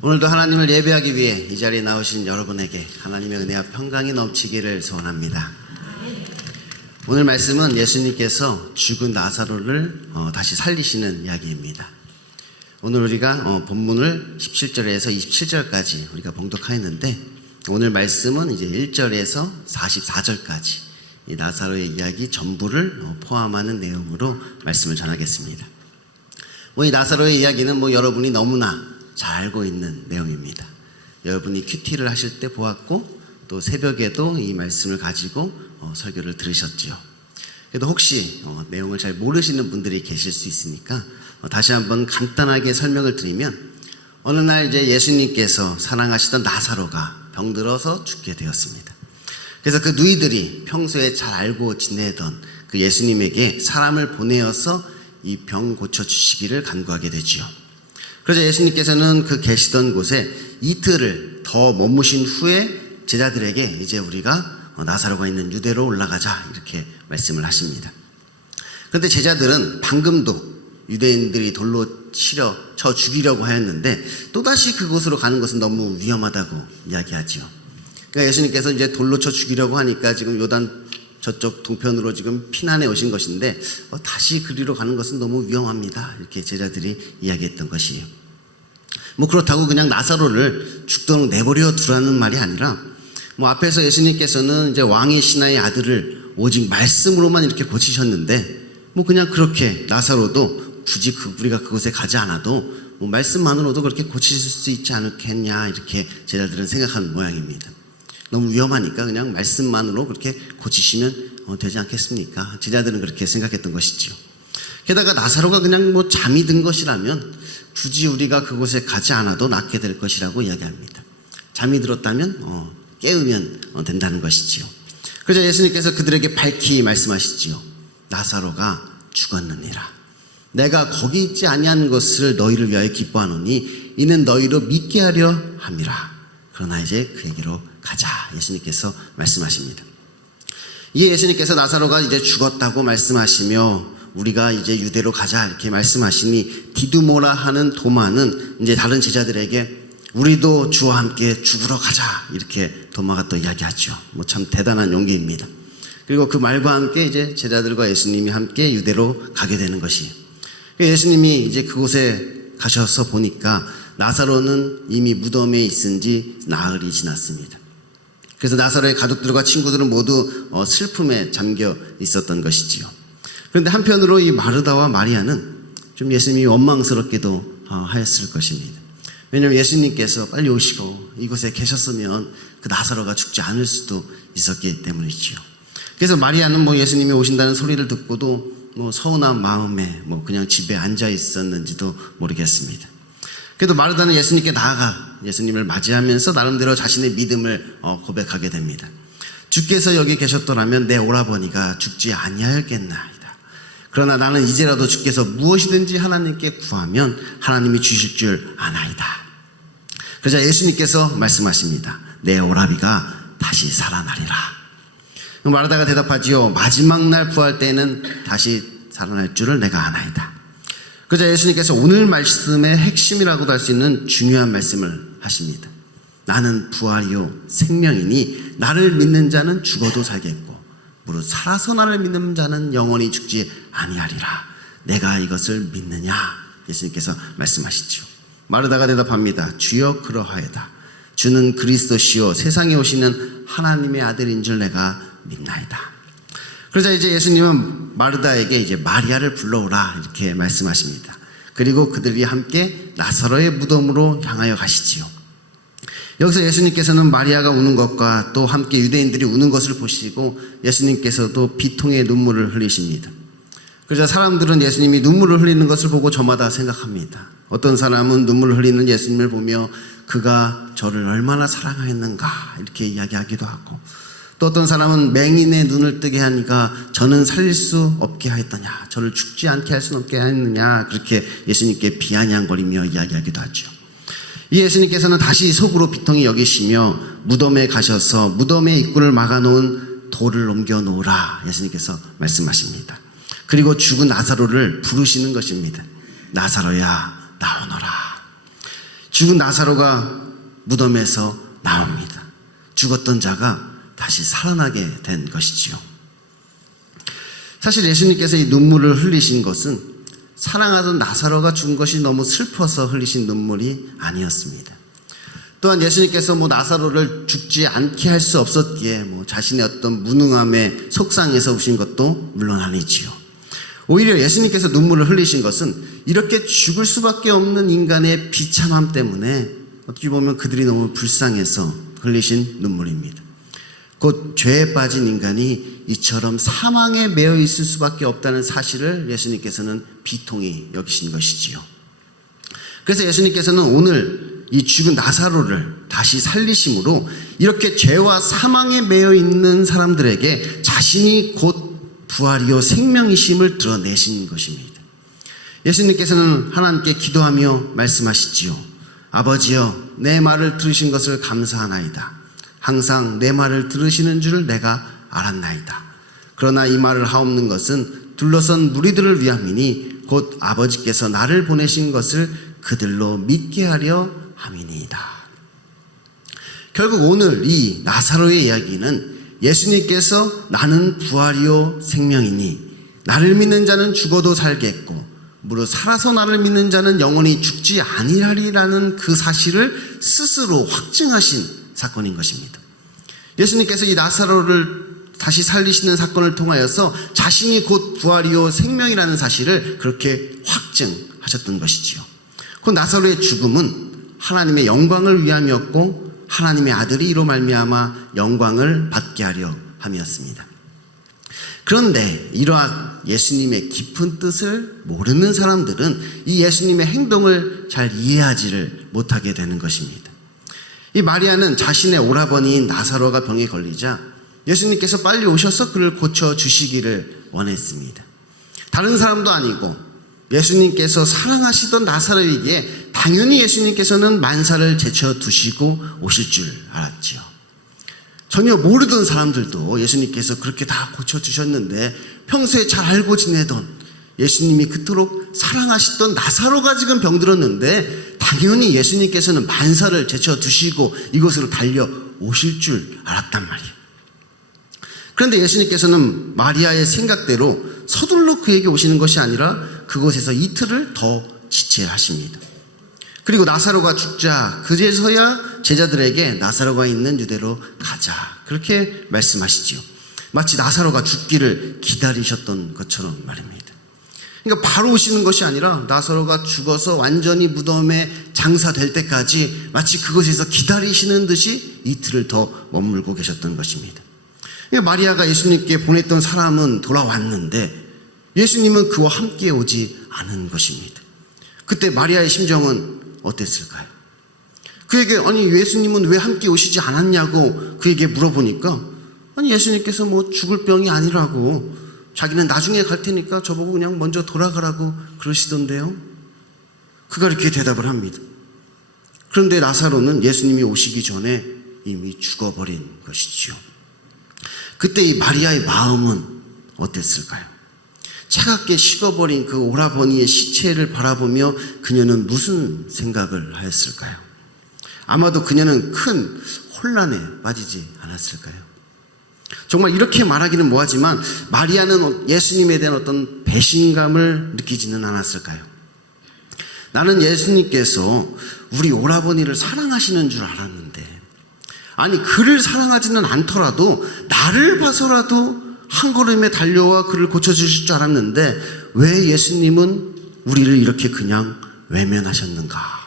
오늘도 하나님을 예배하기 위해 이 자리에 나오신 여러분에게 하나님의 은혜와 평강이 넘치기를 소원합니다. 오늘 말씀은 예수님께서 죽은 나사로를 다시 살리시는 이야기입니다. 오늘 우리가 본문을 17절에서 27절까지 우리가 봉독하였는데, 오늘 말씀은 이제 1절에서 44절까지 이 나사로의 이야기 전부를 포함하는 내용으로 말씀을 전하겠습니다. 이 나사로의 이야기는 여러분이 너무나 잘 알고 있는 내용입니다. 여러분이 큐티를 하실 때 보았고, 또 새벽에도 이 말씀을 가지고 설교를 들으셨죠. 그래도 혹시 내용을 잘 모르시는 분들이 계실 수 있으니까 다시 한번 간단하게 설명을 드리면, 어느 날 이제 예수님께서 사랑하시던 나사로가 병들어서 죽게 되었습니다. 그래서 그 누이들이 평소에 잘 알고 지내던 그 예수님에게 사람을 보내어서 이 병 고쳐주시기를 간구하게 되지요. 그래서 예수님께서는 그 계시던 곳에 이틀을 더 머무신 후에 제자들에게 이제 우리가 나사로가 있는 유대로 올라가자 이렇게 말씀을 하십니다. 그런데 제자들은 방금도 유대인들이 돌로 쳐 죽이려고 하였는데 또다시 그곳으로 가는 것은 너무 위험하다고 이야기하지요. 그러니까 예수님께서 이제 돌로 쳐 죽이려고 하니까 지금 요단 저쪽 동편으로 지금 피난해 오신 것인데 다시 그리로 가는 것은 너무 위험합니다. 이렇게 제자들이 이야기했던 것이에요. 그렇다고 그냥 나사로를 죽도록 내버려 두라는 말이 아니라, 앞에서 예수님께서는 이제 왕의 신하의 아들을 오직 말씀으로만 이렇게 고치셨는데, 그냥 그렇게 나사로도 굳이 우리가 그곳에 가지 않아도 말씀만으로도 그렇게 고치실 수 있지 않겠냐, 이렇게 제자들은 생각하는 모양입니다. 너무 위험하니까 그냥 말씀만으로 그렇게 고치시면 되지 않겠습니까? 제자들은 그렇게 생각했던 것이지요. 게다가 나사로가 그냥 잠이 든 것이라면 굳이 우리가 그곳에 가지 않아도 낫게 될 것이라고 이야기합니다. 잠이 들었다면 깨우면 된다는 것이지요. 그래서 예수님께서 그들에게 밝히 말씀하시지요. 나사로가 죽었느니라. 내가 거기 있지 아니한 것을 너희를 위하여 기뻐하노니 이는 너희로 믿게 하려 함이라. 그러나 이제 그에게로 가자. 예수님께서 말씀하십니다. 이에 예수님께서 나사로가 이제 죽었다고 말씀하시며 우리가 이제 유대로 가자 이렇게 말씀하시니, 디두모라 하는 도마는 이제 다른 제자들에게 우리도 주와 함께 죽으러 가자 이렇게 도마가 또 이야기하죠. 참 대단한 용기입니다. 그리고 그 말과 함께 이제 제자들과 예수님이 함께 유대로 가게 되는 것이에요. 예수님이 이제 그곳에 가셔서 보니까 나사로는 이미 무덤에 있은 지 나흘이 지났습니다. 그래서 나사로의 가족들과 친구들은 모두 슬픔에 잠겨 있었던 것이지요. 그런데 한편으로 이 마르다와 마리아는 좀 예수님이 원망스럽게도 하였을 것입니다. 왜냐하면 예수님께서 빨리 오시고 이곳에 계셨으면 그 나사로가 죽지 않을 수도 있었기 때문이지요. 그래서 마리아는 예수님이 오신다는 소리를 듣고도 서운한 마음에 그냥 집에 앉아 있었는지도 모르겠습니다. 그래도 마르다는 예수님께 나아가 예수님을 맞이하면서 나름대로 자신의 믿음을 고백하게 됩니다. 주께서 여기 계셨더라면 내 오라버니가 죽지 아니하였겠나이다. 그러나 나는 이제라도 주께서 무엇이든지 하나님께 구하면 하나님이 주실 줄 아나이다. 그러자 예수님께서 말씀하십니다. 내 오라비가 다시 살아나리라. 마르다가 대답하지요. 마지막 날 부활 때는 다시 살아날 줄을 내가 아나이다. 그러자 예수님께서 오늘 말씀의 핵심이라고도 할 수 있는 중요한 말씀을 하십니다. 나는 부활이요 생명이니 나를 믿는 자는 죽어도 살겠고 무릇 살아서 나를 믿는 자는 영원히 죽지 아니하리라. 내가 이것을 믿느냐? 예수님께서 말씀하시죠. 마르다가 대답합니다. 주여 그러하여다. 주는 그리스도시요 세상에 오시는 하나님의 아들인 줄 내가 믿나이다. 그러자 이제 예수님은 마르다에게 이제 마리아를 불러오라 이렇게 말씀하십니다. 그리고 그들이 함께 나사로의 무덤으로 향하여 가시지요. 여기서 예수님께서는 마리아가 우는 것과 또 함께 유대인들이 우는 것을 보시고 예수님께서도 비통의 눈물을 흘리십니다. 그러자 사람들은 예수님이 눈물을 흘리는 것을 보고 저마다 생각합니다. 어떤 사람은 눈물을 흘리는 예수님을 보며 그가 저를 얼마나 사랑하였는가 이렇게 이야기하기도 하고, 또 어떤 사람은 맹인의 눈을 뜨게 하니까 저는 살릴 수 없게 하였더냐, 저를 죽지 않게 할 수 없게 하였느냐, 그렇게 예수님께 비아냥거리며 이야기하기도 하죠. 이 예수님께서는 다시 속으로 비통히 여기시며 무덤에 가셔서 무덤의 입구를 막아놓은 돌을 옮겨 놓으라 예수님께서 말씀하십니다. 그리고 죽은 나사로를 부르시는 것입니다. 나사로야 나오너라. 죽은 나사로가 무덤에서 나옵니다. 죽었던 자가 다시 살아나게 된 것이지요. 사실 예수님께서 이 눈물을 흘리신 것은 사랑하던 나사로가 죽은 것이 너무 슬퍼서 흘리신 눈물이 아니었습니다. 또한 예수님께서 나사로를 죽지 않게 할 수 없었기에 자신의 어떤 무능함에 속상해서 우신 것도 물론 아니지요. 오히려 예수님께서 눈물을 흘리신 것은 이렇게 죽을 수밖에 없는 인간의 비참함 때문에 어떻게 보면 그들이 너무 불쌍해서 흘리신 눈물입니다. 곧 죄에 빠진 인간이 이처럼 사망에 매여 있을 수밖에 없다는 사실을 예수님께서는 비통히 여기신 것이지요. 그래서 예수님께서는 오늘 이 죽은 나사로를 다시 살리심으로 이렇게 죄와 사망에 매여 있는 사람들에게 자신이 곧 부활이요 생명이심을 드러내신 것입니다. 예수님께서는 하나님께 기도하며 말씀하시지요. 아버지여, 내 말을 들으신 것을 감사하나이다. 항상 내 말을 들으시는 줄 내가 알았나이다. 그러나 이 말을 하옵는 것은 둘러선 무리들을 위함이니 곧 아버지께서 나를 보내신 것을 그들로 믿게 하려 함이니이다. 결국 오늘 이 나사로의 이야기는 예수님께서 나는 부활이요 생명이니 나를 믿는 자는 죽어도 살겠고 무릇 살아서 나를 믿는 자는 영원히 죽지 아니하리라는 그 사실을 스스로 확증하신 사건인 것입니다. 예수님께서 이 나사로를 다시 살리시는 사건을 통하여서 자신이 곧 부활이요 생명이라는 사실을 그렇게 확증하셨던 것이지요. 그 나사로의 죽음은 하나님의 영광을 위함이었고 하나님의 아들이 이로 말미암아 영광을 받게 하려 함이었습니다. 그런데 이러한 예수님의 깊은 뜻을 모르는 사람들은 이 예수님의 행동을 잘 이해하지를 못하게 되는 것입니다. 이 마리아는 자신의 오라버니인 나사로가 병에 걸리자 예수님께서 빨리 오셔서 그를 고쳐주시기를 원했습니다. 다른 사람도 아니고 예수님께서 사랑하시던 나사로에게 당연히 예수님께서는 만사를 제쳐두시고 오실 줄 알았지요. 전혀 모르던 사람들도 예수님께서 그렇게 다 고쳐주셨는데 평소에 잘 알고 지내던 예수님이 그토록 사랑하시던 나사로가 지금 병들었는데 당연히 예수님께서는 만사를 제쳐두시고 이곳으로 달려오실 줄 알았단 말이에요. 그런데 예수님께서는 마리아의 생각대로 서둘러 그에게 오시는 것이 아니라 그곳에서 이틀을 더 지체하십니다. 그리고 나사로가 죽자 그제서야 제자들에게 나사로가 있는 유대로 가자 그렇게 말씀하시지요. 마치 나사로가 죽기를 기다리셨던 것처럼 말입니다. 그러니까 바로 오시는 것이 아니라 나사로가 죽어서 완전히 무덤에 장사될 때까지 마치 그곳에서 기다리시는 듯이 이틀을 더 머물고 계셨던 것입니다. 그러니까 마리아가 예수님께 보냈던 사람은 돌아왔는데 예수님은 그와 함께 오지 않은 것입니다. 그때 마리아의 심정은 어땠을까요? 그에게 아니 예수님은 왜 함께 오시지 않았냐고 그에게 물어보니까 아니 예수님께서 죽을 병이 아니라고 자기는 나중에 갈 테니까 저보고 그냥 먼저 돌아가라고 그러시던데요. 그가 이렇게 대답을 합니다. 그런데 나사로는 예수님이 오시기 전에 이미 죽어버린 것이지요. 그때 이 마리아의 마음은 어땠을까요? 차갑게 식어버린 그 오라버니의 시체를 바라보며 그녀는 무슨 생각을 하였을까요? 아마도 그녀는 큰 혼란에 빠지지 않았을까요? 정말 이렇게 말하기는 뭐하지만 마리아는 예수님에 대한 어떤 배신감을 느끼지는 않았을까요? 나는 예수님께서 우리 오라버니를 사랑하시는 줄 알았는데 아니 그를 사랑하지는 않더라도 나를 봐서라도 한 걸음에 달려와 그를 고쳐주실 줄 알았는데 왜 예수님은 우리를 이렇게 그냥 외면하셨는가?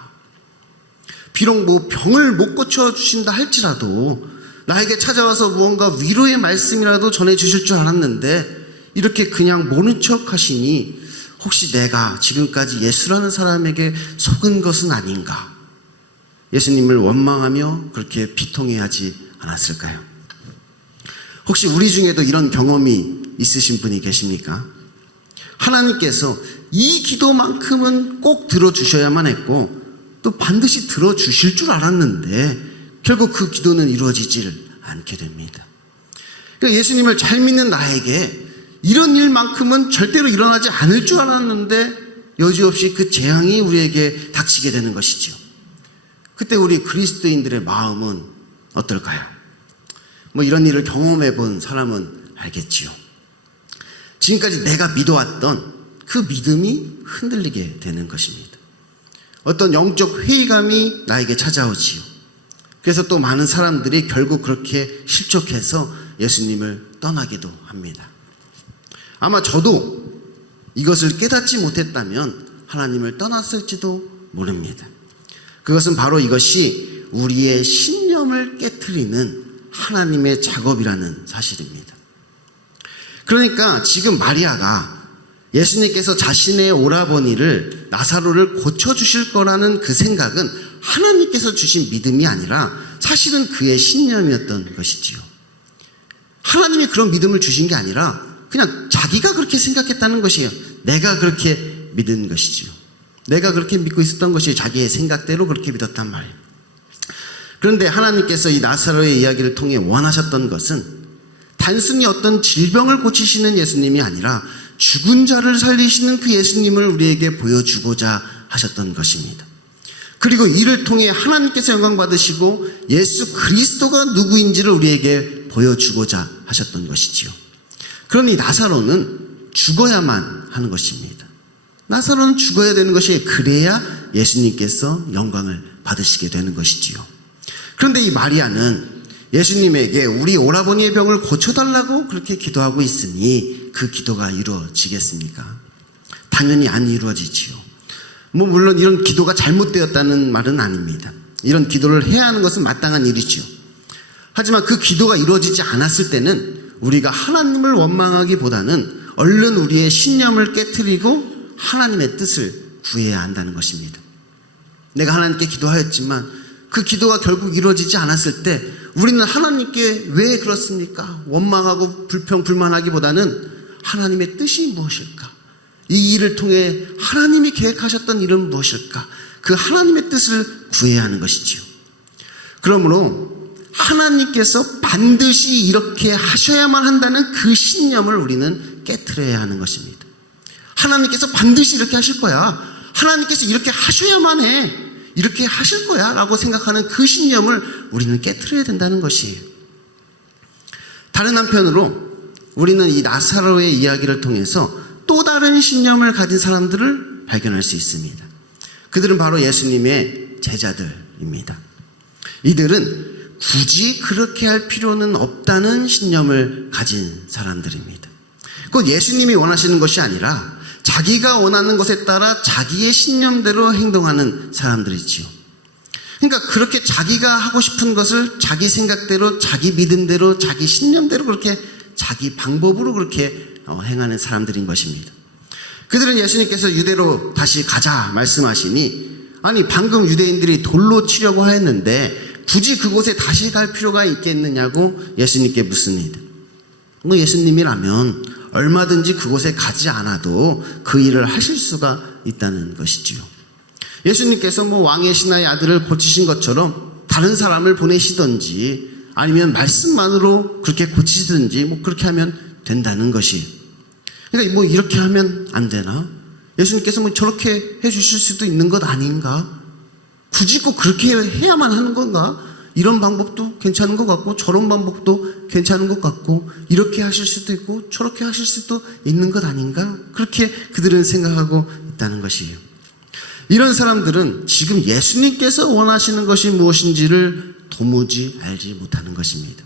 비록 병을 못 고쳐주신다 할지라도 나에게 찾아와서 무언가 위로의 말씀이라도 전해주실 줄 알았는데 이렇게 그냥 모른 척 하시니 혹시 내가 지금까지 예수라는 사람에게 속은 것은 아닌가? 예수님을 원망하며 그렇게 비통해하지 않았을까요? 혹시 우리 중에도 이런 경험이 있으신 분이 계십니까? 하나님께서 이 기도만큼은 꼭 들어주셔야만 했고 또 반드시 들어주실 줄 알았는데 결국 그 기도는 이루어지질 않게 됩니다. 그러니까 예수님을 잘 믿는 나에게 이런 일만큼은 절대로 일어나지 않을 줄 알았는데 여지없이 그 재앙이 우리에게 닥치게 되는 것이죠. 그때 우리 그리스도인들의 마음은 어떨까요? 뭐 이런 일을 경험해 본 사람은 알겠지요. 지금까지 내가 믿어왔던 그 믿음이 흔들리게 되는 것입니다. 어떤 영적 회의감이 나에게 찾아오지요. 그래서 또 많은 사람들이 결국 그렇게 실족해서 예수님을 떠나기도 합니다. 아마 저도 이것을 깨닫지 못했다면 하나님을 떠났을지도 모릅니다. 그것은 바로 이것이 우리의 신념을 깨트리는 하나님의 작업이라는 사실입니다. 그러니까 지금 마리아가 예수님께서 자신의 오라버니를 나사로를 고쳐주실 거라는 그 생각은 하나님께서 주신 믿음이 아니라 사실은 그의 신념이었던 것이지요. 하나님이 그런 믿음을 주신 게 아니라 그냥 자기가 그렇게 생각했다는 것이에요. 내가 그렇게 믿은 것이지요. 내가 그렇게 믿고 있었던 것이 자기의 생각대로 그렇게 믿었단 말이에요. 그런데 하나님께서 이 나사로의 이야기를 통해 원하셨던 것은 단순히 어떤 질병을 고치시는 예수님이 아니라 죽은 자를 살리시는 그 예수님을 우리에게 보여주고자 하셨던 것입니다. 그리고 이를 통해 하나님께서 영광 받으시고 예수 그리스도가 누구인지를 우리에게 보여주고자 하셨던 것이지요. 그러니 나사로는 죽어야만 하는 것입니다. 나사로는 죽어야 되는 것이 그래야 예수님께서 영광을 받으시게 되는 것이지요. 그런데 이 마리아는 예수님에게 우리 오라버니의 병을 고쳐달라고 그렇게 기도하고 있으니 그 기도가 이루어지겠습니까? 당연히 안 이루어지지요. 물론 이런 기도가 잘못되었다는 말은 아닙니다. 이런 기도를 해야 하는 것은 마땅한 일이죠. 하지만 그 기도가 이루어지지 않았을 때는 우리가 하나님을 원망하기보다는 얼른 우리의 신념을 깨트리고 하나님의 뜻을 구해야 한다는 것입니다. 내가 하나님께 기도하였지만 그 기도가 결국 이루어지지 않았을 때 우리는 하나님께 왜 그렇습니까? 원망하고 불평불만하기보다는 하나님의 뜻이 무엇일까? 이 일을 통해 하나님이 계획하셨던 일은 무엇일까? 그 하나님의 뜻을 구해야 하는 것이지요. 그러므로 하나님께서 반드시 이렇게 하셔야만 한다는 그 신념을 우리는 깨트려야 하는 것입니다. 하나님께서 반드시 이렇게 하실 거야. 하나님께서 이렇게 하셔야만 해. 이렇게 하실 거야 라고 생각하는 그 신념을 우리는 깨트려야 된다는 것이에요. 다른 한편으로 우리는 이 나사로의 이야기를 통해서 또 다른 신념을 가진 사람들을 발견할 수 있습니다. 그들은 바로 예수님의 제자들입니다. 이들은 굳이 그렇게 할 필요는 없다는 신념을 가진 사람들입니다. 곧 예수님이 원하시는 것이 아니라 자기가 원하는 것에 따라 자기의 신념대로 행동하는 사람들이지요. 그러니까 그렇게 자기가 하고 싶은 것을 자기 생각대로, 자기 믿음대로, 자기 신념대로 그렇게 자기 방법으로 그렇게 행하는 사람들인 것입니다. 그들은 예수님께서 유대로 다시 가자 말씀하시니 아니 방금 유대인들이 돌로 치려고 하였는데 굳이 그곳에 다시 갈 필요가 있겠느냐고 예수님께 묻습니다. 예수님이라면 얼마든지 그곳에 가지 않아도 그 일을 하실 수가 있다는 것이지요. 예수님께서 왕의 신하의 아들을 고치신 것처럼 다른 사람을 보내시든지 아니면 말씀만으로 그렇게 고치시든지 그렇게 하면 된다는 것이에요. 그러니까 이렇게 하면 안 되나? 예수님께서 저렇게 해주실 수도 있는 것 아닌가? 굳이 꼭 그렇게 해야만 하는 건가? 이런 방법도 괜찮은 것 같고 저런 방법도 괜찮은 것 같고 이렇게 하실 수도 있고 저렇게 하실 수도 있는 것 아닌가? 그렇게 그들은 생각하고 있다는 것이에요. 이런 사람들은 지금 예수님께서 원하시는 것이 무엇인지를 도무지 알지 못하는 것입니다.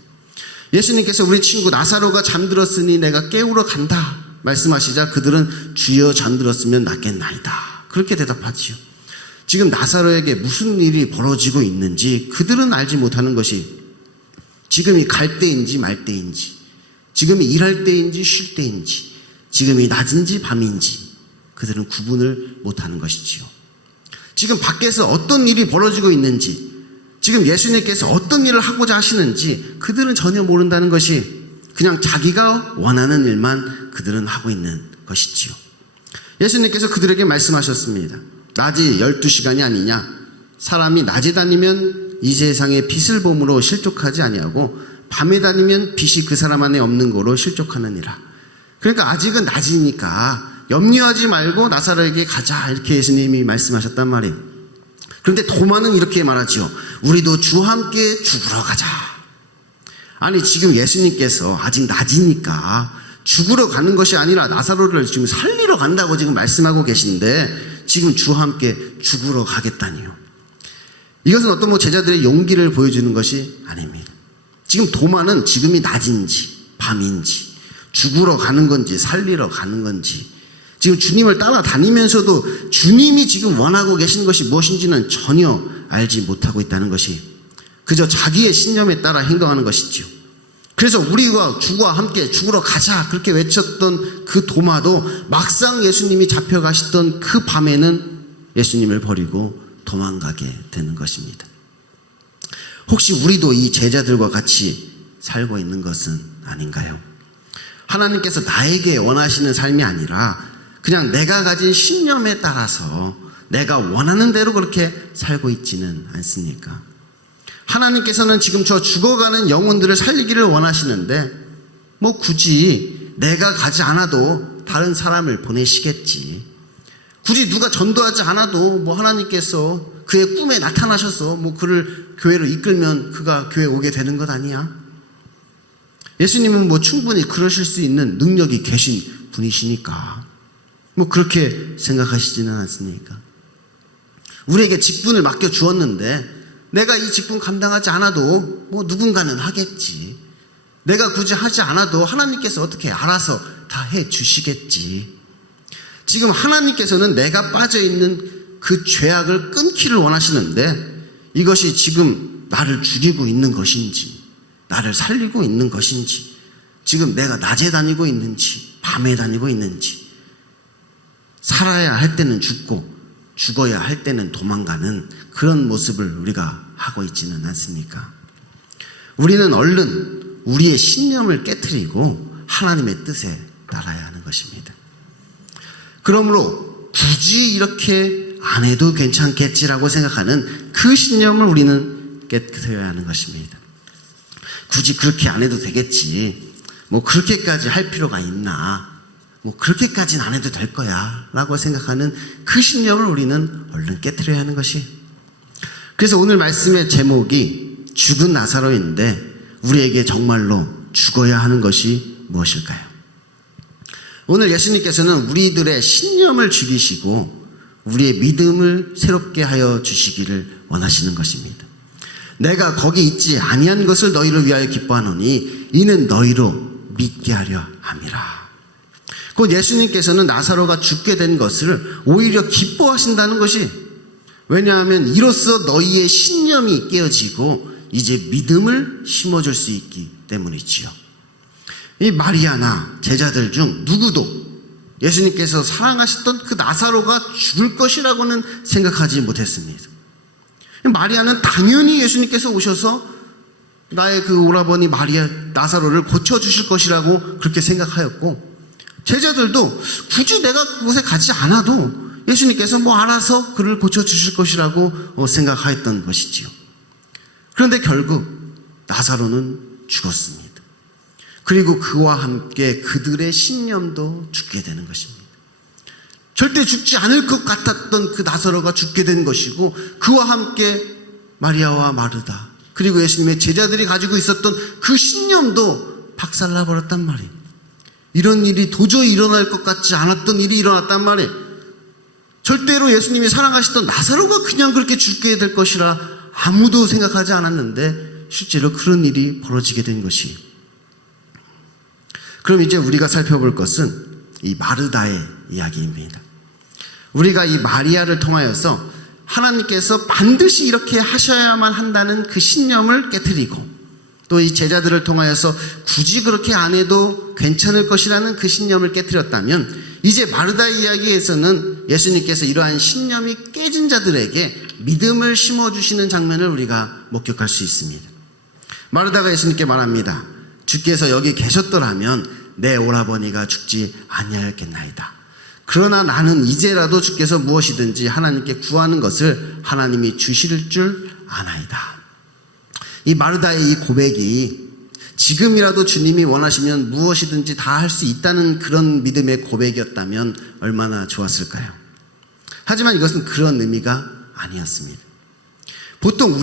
예수님께서 우리 친구 나사로가 잠들었으니 내가 깨우러 간다 말씀하시자 그들은 주여 잠들었으면 낫겠나이다 그렇게 대답하지요. 지금 나사로에게 무슨 일이 벌어지고 있는지 그들은 알지 못하는 것이 지금이 갈 때인지 말 때인지 지금이 일할 때인지 쉴 때인지 지금이 낮인지 밤인지 그들은 구분을 못하는 것이지요. 지금 밖에서 어떤 일이 벌어지고 있는지 지금 예수님께서 어떤 일을 하고자 하시는지 그들은 전혀 모른다는 것이 그냥 자기가 원하는 일만 그들은 하고 있는 것이지요. 예수님께서 그들에게 말씀하셨습니다. 낮이 12시간이 아니냐? 사람이 낮에 다니면 이 세상의 빛을 봄으로 실족하지 아니하고 밤에 다니면 빛이 그 사람 안에 없는 거로 실족하느니라. 그러니까 아직은 낮이니까 염려하지 말고 나사로에게 가자 이렇게 예수님이 말씀하셨단 말이에요. 그런데 도마는 이렇게 말하죠. 우리도 주와 함께 죽으러 가자. 아니, 지금 예수님께서 아직 낮이니까 죽으러 가는 것이 아니라 나사로를 지금 살리러 간다고 지금 말씀하고 계신데 지금 주와 함께 죽으러 가겠다니요. 이것은 어떤 제자들의 용기를 보여주는 것이 아닙니다. 지금 도마는 지금이 낮인지 밤인지 죽으러 가는 건지 살리러 가는 건지 지금 주님을 따라다니면서도 주님이 지금 원하고 계신 것이 무엇인지는 전혀 알지 못하고 있다는 것이 그저 자기의 신념에 따라 행동하는 것이지요. 그래서 우리가 주와 함께 죽으러 가자 그렇게 외쳤던 그 도마도 막상 예수님이 잡혀가시던 그 밤에는 예수님을 버리고 도망가게 되는 것입니다. 혹시 우리도 이 제자들과 같이 살고 있는 것은 아닌가요? 하나님께서 나에게 원하시는 삶이 아니라 그냥 내가 가진 신념에 따라서 내가 원하는 대로 그렇게 살고 있지는 않습니까? 하나님께서는 지금 저 죽어가는 영혼들을 살리기를 원하시는데 굳이 내가 가지 않아도 다른 사람을 보내시겠지. 굳이 누가 전도하지 않아도 하나님께서 그의 꿈에 나타나셔서 그를 교회로 이끌면 그가 교회 오게 되는 것 아니야? 예수님은 충분히 그러실 수 있는 능력이 계신 분이시니까 그렇게 생각하시지는 않습니까? 우리에게 직분을 맡겨 주었는데 내가 이 직분 감당하지 않아도 누군가는 하겠지. 내가 굳이 하지 않아도 하나님께서 어떻게 알아서 다 해 주시겠지. 지금 하나님께서는 내가 빠져있는 그 죄악을 끊기를 원하시는데 이것이 지금 나를 죽이고 있는 것인지 나를 살리고 있는 것인지 지금 내가 낮에 다니고 있는지 밤에 다니고 있는지 살아야 할 때는 죽고 죽어야 할 때는 도망가는 그런 모습을 우리가 하고 있지는 않습니까? 우리는 얼른 우리의 신념을 깨트리고 하나님의 뜻에 따라야 하는 것입니다. 그러므로 굳이 이렇게 안 해도 괜찮겠지라고 생각하는 그 신념을 우리는 깨트려야 하는 것입니다. 굳이 그렇게 안 해도 되겠지. 그렇게까지 할 필요가 있나. 그렇게까지는 안 해도 될 거야 라고 생각하는 그 신념을 우리는 얼른 깨트려야 하는 것이. 그래서 오늘 말씀의 제목이 죽은 나사로인데 우리에게 정말로 죽어야 하는 것이 무엇일까요? 오늘 예수님께서는 우리들의 신념을 죽이시고 우리의 믿음을 새롭게 하여 주시기를 원하시는 것입니다. 내가 거기 있지 아니한 것을 너희를 위하여 기뻐하노니 이는 너희로 믿게 하려 함이라. 곧 예수님께서는 나사로가 죽게 된 것을 오히려 기뻐하신다는 것이, 왜냐하면 이로써 너희의 신념이 깨어지고 이제 믿음을 심어줄 수 있기 때문이지요. 이 마리아나 제자들 중 누구도 예수님께서 사랑하셨던 그 나사로가 죽을 것이라고는 생각하지 못했습니다. 마리아는 당연히 예수님께서 오셔서 나의 그 오라버니 마리아 나사로를 고쳐주실 것이라고 그렇게 생각하였고, 제자들도 굳이 내가 그곳에 가지 않아도 예수님께서 알아서 그를 고쳐주실 것이라고 생각하였던 것이지요. 그런데 결국 나사로는 죽었습니다. 그리고 그와 함께 그들의 신념도 죽게 되는 것입니다. 절대 죽지 않을 것 같았던 그 나사로가 죽게 된 것이고, 그와 함께 마리아와 마르다 그리고 예수님의 제자들이 가지고 있었던 그 신념도 박살나버렸단 말이에요. 이런 일이 도저히 일어날 것 같지 않았던 일이 일어났단 말이에요. 절대로 예수님이 사랑하시던 나사로가 그냥 그렇게 죽게 될 것이라 아무도 생각하지 않았는데 실제로 그런 일이 벌어지게 된 것이에요. 그럼 이제 우리가 살펴볼 것은 이 마르다의 이야기입니다. 우리가 이 마리아를 통하여서 하나님께서 반드시 이렇게 하셔야만 한다는 그 신념을 깨트리고, 또 이 제자들을 통하여서 굳이 그렇게 안 해도 괜찮을 것이라는 그 신념을 깨트렸다면, 이제 마르다의 이야기에서는 예수님께서 이러한 신념이 깨진 자들에게 믿음을 심어주시는 장면을 우리가 목격할 수 있습니다. 마르다가 예수님께 말합니다. 주께서 여기 계셨더라면 내 오라버니가 죽지 아니하였겠나이다. 그러나 나는 이제라도 주께서 무엇이든지 하나님께 구하는 것을 하나님이 주실 줄 아나이다. 이 마르다의 이 고백이 지금이라도 주님이 원하시면 무엇이든지 다 할 수 있다는 그런 믿음의 고백이었다면 얼마나 좋았을까요? 하지만 이것은 그런 의미가 아니었습니다. 보통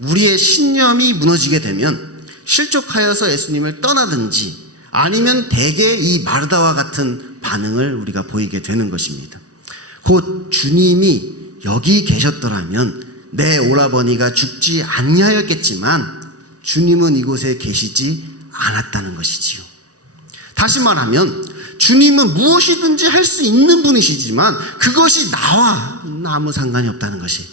우리의 신념이 무너지게 되면 실족하여서 예수님을 떠나든지 아니면 대개 이 마르다와 같은 반응을 우리가 보이게 되는 것입니다. 곧 주님이 여기 계셨더라면 내 오라버니가 죽지 아니하였겠지만 주님은 이곳에 계시지 않았다는 것이지요. 다시 말하면 주님은 무엇이든지 할 수 있는 분이시지만 그것이 나와 아무 상관이 없다는 것이,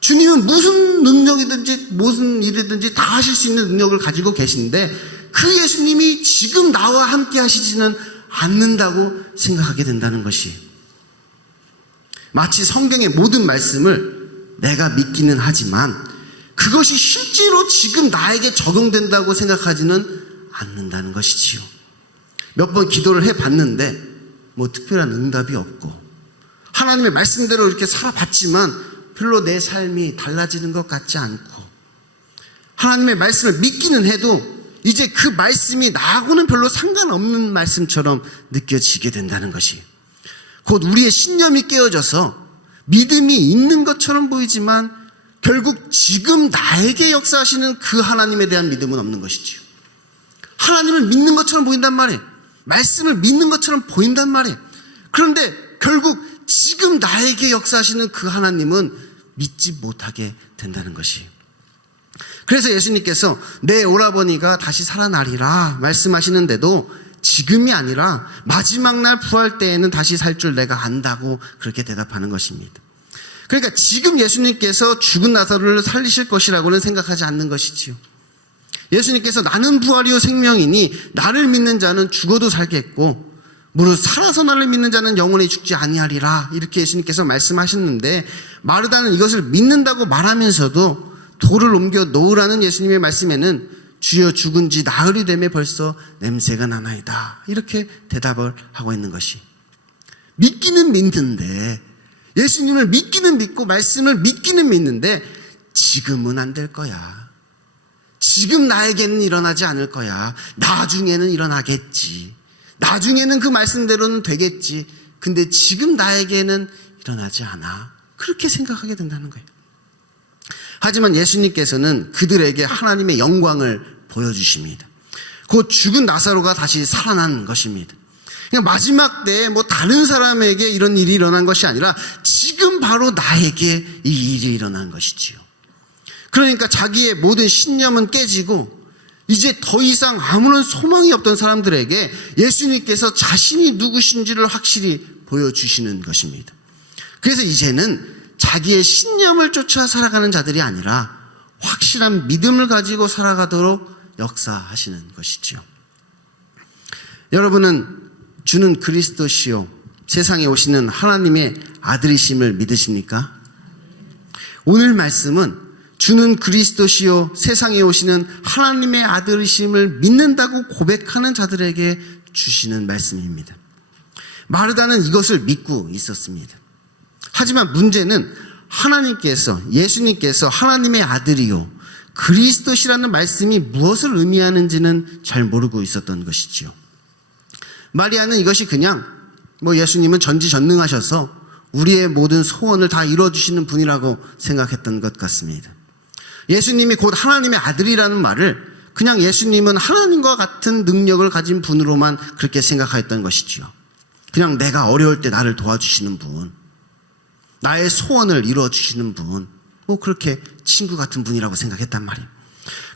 주님은 무슨 능력이든지 무슨 일이든지 다 하실 수 있는 능력을 가지고 계신데 그 예수님이 지금 나와 함께 하시지는 않는다고 생각하게 된다는 것이, 마치 성경의 모든 말씀을 내가 믿기는 하지만 그것이 실제로 지금 나에게 적용된다고 생각하지는 않는다는 것이지요. 몇 번 기도를 해봤는데 특별한 응답이 없고 하나님의 말씀대로 이렇게 살아봤지만 별로 내 삶이 달라지는 것 같지 않고, 하나님의 말씀을 믿기는 해도 이제 그 말씀이 나하고는 별로 상관없는 말씀처럼 느껴지게 된다는 것이, 곧 우리의 신념이 깨어져서 믿음이 있는 것처럼 보이지만 결국 지금 나에게 역사하시는 그 하나님에 대한 믿음은 없는 것이지요. 하나님을 믿는 것처럼 보인단 말이에요. 말씀을 믿는 것처럼 보인단 말이에요. 그런데 결국 지금 나에게 역사하시는 그 하나님은 믿지 못하게 된다는 것이, 그래서 예수님께서 내 오라버니가 다시 살아나리라 말씀하시는데도 지금이 아니라 마지막 날 부활 때에는 다시 살 줄 내가 안다고 그렇게 대답하는 것입니다. 그러니까 지금 예수님께서 죽은 나사로를 살리실 것이라고는 생각하지 않는 것이지요. 예수님께서 나는 부활이요 생명이니 나를 믿는 자는 죽어도 살겠고 무릇 살아서 나를 믿는 자는 영원히 죽지 아니하리라, 이렇게 예수님께서 말씀하셨는데, 마르다는 이것을 믿는다고 말하면서도 돌을 옮겨 놓으라는 예수님의 말씀에는 주여 죽은 지 나흘이 되매 벌써 냄새가 나나이다, 이렇게 대답을 하고 있는 것이, 믿기는 믿는데, 예수님을 믿기는 믿고 말씀을 믿기는 믿는데 지금은 안 될 거야, 지금 나에게는 일어나지 않을 거야, 나중에는 일어나겠지, 나중에는 그 말씀대로는 되겠지, 근데 지금 나에게는 일어나지 않아, 그렇게 생각하게 된다는 거예요. 하지만 예수님께서는 그들에게 하나님의 영광을 보여주십니다. 곧 죽은 나사로가 다시 살아난 것입니다. 그냥 마지막 때에 다른 사람에게 이런 일이 일어난 것이 아니라 지금 바로 나에게 이 일이 일어난 것이지요. 그러니까 자기의 모든 신념은 깨지고 이제 더 이상 아무런 소망이 없던 사람들에게 예수님께서 자신이 누구신지를 확실히 보여주시는 것입니다. 그래서 이제는 자기의 신념을 쫓아 살아가는 자들이 아니라 확실한 믿음을 가지고 살아가도록 역사하시는 것이지요. 여러분은 주는 그리스도시요 세상에 오시는 하나님의 아들이심을 믿으십니까? 오늘 말씀은 주는 그리스도시요 세상에 오시는 하나님의 아들이심을 믿는다고 고백하는 자들에게 주시는 말씀입니다. 마르다는 이것을 믿고 있었습니다. 하지만 문제는 예수님께서 하나님의 아들이요 그리스도시라는 말씀이 무엇을 의미하는지는 잘 모르고 있었던 것이지요. 마리아는 이것이 그냥 예수님은 전지전능하셔서 우리의 모든 소원을 다 이루어주시는 분이라고 생각했던 것 같습니다. 예수님이 곧 하나님의 아들이라는 말을 그냥 예수님은 하나님과 같은 능력을 가진 분으로만 그렇게 생각했던 것이지요. 그냥 내가 어려울 때 나를 도와주시는 분, 나의 소원을 이루어주시는 분, 그렇게 친구 같은 분이라고 생각했단 말이에요.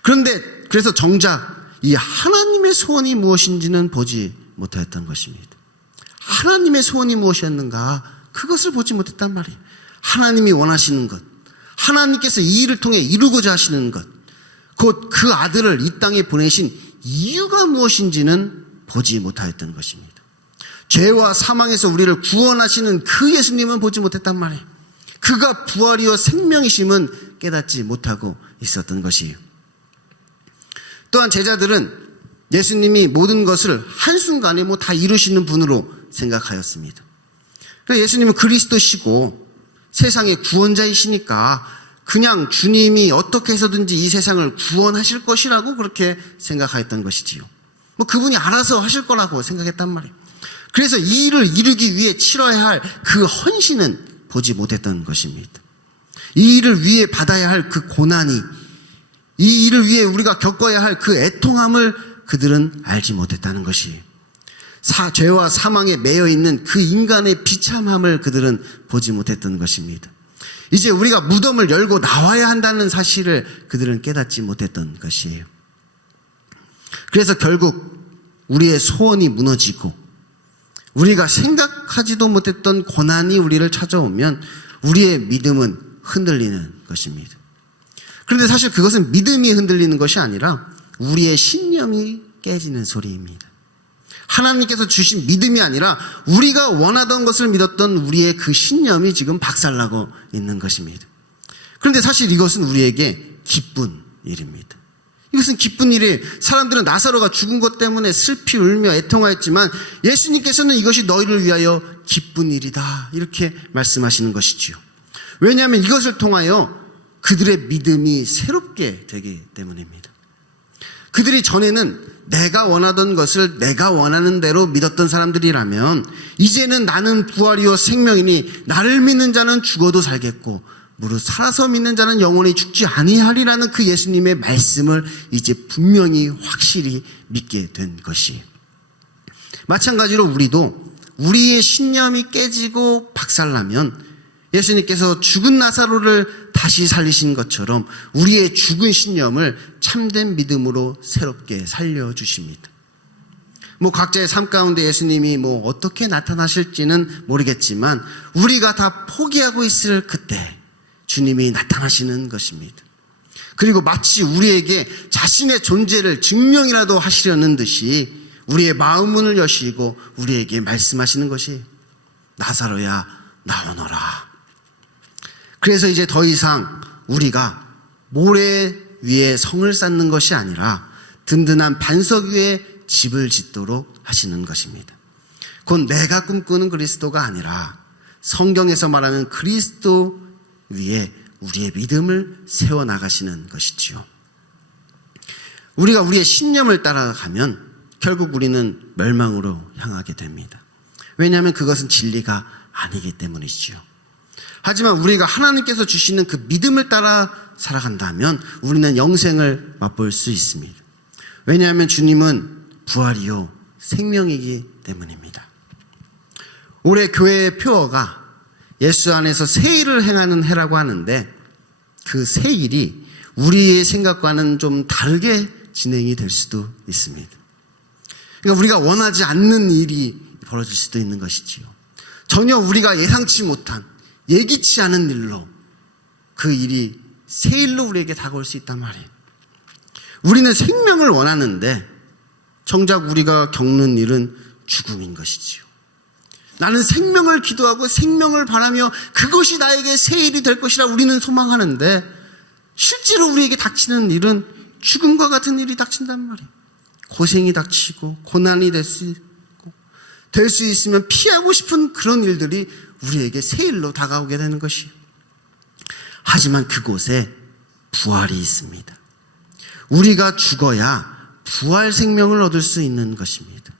그런데 그래서 정작 이 하나님의 소원이 무엇인지는 보지 못했던 것입니다. 하나님의 소원이 무엇이었는가, 그것을 보지 못했단 말이에요. 하나님이 원하시는 것, 하나님께서 이 일을 통해 이루고자 하시는 것, 곧 그 아들을 이 땅에 보내신 이유가 무엇인지는 보지 못하였던 것입니다. 죄와 사망에서 우리를 구원하시는 그 예수님은 보지 못했단 말이에요. 그가 부활이요 생명이심은 깨닫지 못하고 있었던 것이에요. 또한 제자들은 예수님이 모든 것을 한순간에 다 이루시는 분으로 생각하였습니다. 그래서 예수님은 그리스도시고 세상의 구원자이시니까 그냥 주님이 어떻게 해서든지 이 세상을 구원하실 것이라고 그렇게 생각하였던 것이지요. 그분이 알아서 하실 거라고 생각했단 말이에요. 그래서 이 일을 이루기 위해 치러야 할 그 헌신은 보지 못했던 것입니다. 이 일을 위해 받아야 할 그 고난이, 이 일을 위해 우리가 겪어야 할 그 애통함을 그들은 알지 못했다는 것이에요. 죄와 사망에 매여 있는 그 인간의 비참함을 그들은 보지 못했던 것입니다. 이제 우리가 무덤을 열고 나와야 한다는 사실을 그들은 깨닫지 못했던 것이에요. 그래서 결국 우리의 소원이 무너지고 우리가 생각하지도 못했던 고난이 우리를 찾아오면 우리의 믿음은 흔들리는 것입니다. 그런데 사실 그것은 믿음이 흔들리는 것이 아니라 우리의 신념이 깨지는 소리입니다. 하나님께서 주신 믿음이 아니라 우리가 원하던 것을 믿었던 우리의 그 신념이 지금 박살나고 있는 것입니다. 그런데 사실 이것은 우리에게 기쁜 일입니다. 이것은 기쁜 일이에요. 사람들은 나사로가 죽은 것 때문에 슬피 울며 애통하였지만 예수님께서는 이것이 너희를 위하여 기쁜 일이다, 이렇게 말씀하시는 것이지요. 왜냐하면 이것을 통하여 그들의 믿음이 새롭게 되기 때문입니다. 그들이 전에는 내가 원하던 것을 내가 원하는 대로 믿었던 사람들이라면 이제는 나는 부활이요 생명이니 나를 믿는 자는 죽어도 살겠고 무릇 살아서 믿는 자는 영원히 죽지 아니하리라는 그 예수님의 말씀을 이제 분명히 확실히 믿게 된 것이에요. 마찬가지로 우리도 우리의 신념이 깨지고 박살나면 예수님께서 죽은 나사로를 다시 살리신 것처럼 우리의 죽은 신념을 참된 믿음으로 새롭게 살려주십니다. 각자의 삶 가운데 예수님이 어떻게 나타나실지는 모르겠지만 우리가 다 포기하고 있을 그때 주님이 나타나시는 것입니다. 그리고 마치 우리에게 자신의 존재를 증명이라도 하시려는 듯이 우리의 마음 문을 여시고 우리에게 말씀하시는 것이 나사로야 나오너라. 그래서 이제 더 이상 우리가 모래 위에 성을 쌓는 것이 아니라 든든한 반석 위에 집을 짓도록 하시는 것입니다. 곧 내가 꿈꾸는 그리스도가 아니라 성경에서 말하는 그리스도 위에 우리의 믿음을 세워나가시는 것이지요. 우리가 우리의 신념을 따라가면 결국 우리는 멸망으로 향하게 됩니다. 왜냐하면 그것은 진리가 아니기 때문이지요. 하지만 우리가 하나님께서 주시는 그 믿음을 따라 살아간다면 우리는 영생을 맛볼 수 있습니다. 왜냐하면 주님은 부활이요 생명이기 때문입니다. 올해 교회의 표어가 예수 안에서 새 일을 행하는 해라고 하는데 그 새 일이 우리의 생각과는 좀 다르게 진행이 될 수도 있습니다. 그러니까 우리가 원하지 않는 일이 벌어질 수도 있는 것이지요. 전혀 우리가 예상치 못한 예기치 않은 일로 그 일이 새 일로 우리에게 다가올 수 있단 말이에요. 우리는 생명을 원하는데 정작 우리가 겪는 일은 죽음인 것이지요. 나는 생명을 기도하고 생명을 바라며 그것이 나에게 새 일이 될 것이라 우리는 소망하는데 실제로 우리에게 닥치는 일은 죽음과 같은 일이 닥친단 말이에요. 고생이 닥치고 고난이 될 수 있고 될 수 있으면 피하고 싶은 그런 일들이 우리에게 새 일로 다가오게 되는 것이에요. 하지만 그곳에 부활이 있습니다. 우리가 죽어야 부활 생명을 얻을 수 있는 것입니다.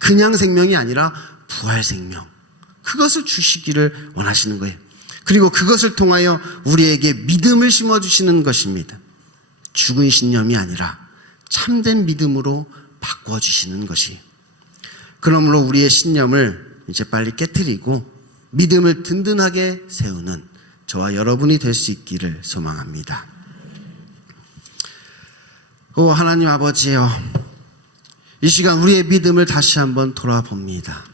그냥 생명이 아니라 부활 생명, 그것을 주시기를 원하시는 거예요. 그리고 그것을 통하여 우리에게 믿음을 심어주시는 것입니다. 죽은 신념이 아니라 참된 믿음으로 바꿔주시는 것이에요. 그러므로 우리의 신념을 이제 빨리 깨트리고 믿음을 든든하게 세우는 저와 여러분이 될 수 있기를 소망합니다. 오 하나님 아버지요, 이 시간 우리의 믿음을 다시 한번 돌아봅니다.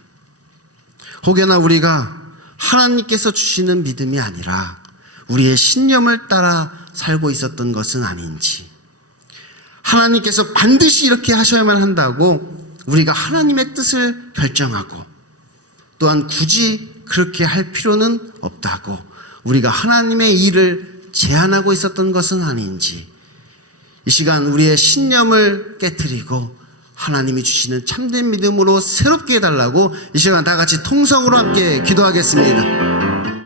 혹여나 우리가 하나님께서 주시는 믿음이 아니라 우리의 신념을 따라 살고 있었던 것은 아닌지, 하나님께서 반드시 이렇게 하셔야만 한다고 우리가 하나님의 뜻을 결정하고 또한 굳이 그렇게 할 필요는 없다고 우리가 하나님의 일을 제한하고 있었던 것은 아닌지, 이 시간 우리의 신념을 깨트리고 하나님이 주시는 참된 믿음으로 새롭게 해달라고 이 시간 다 같이 통성으로 함께 기도하겠습니다.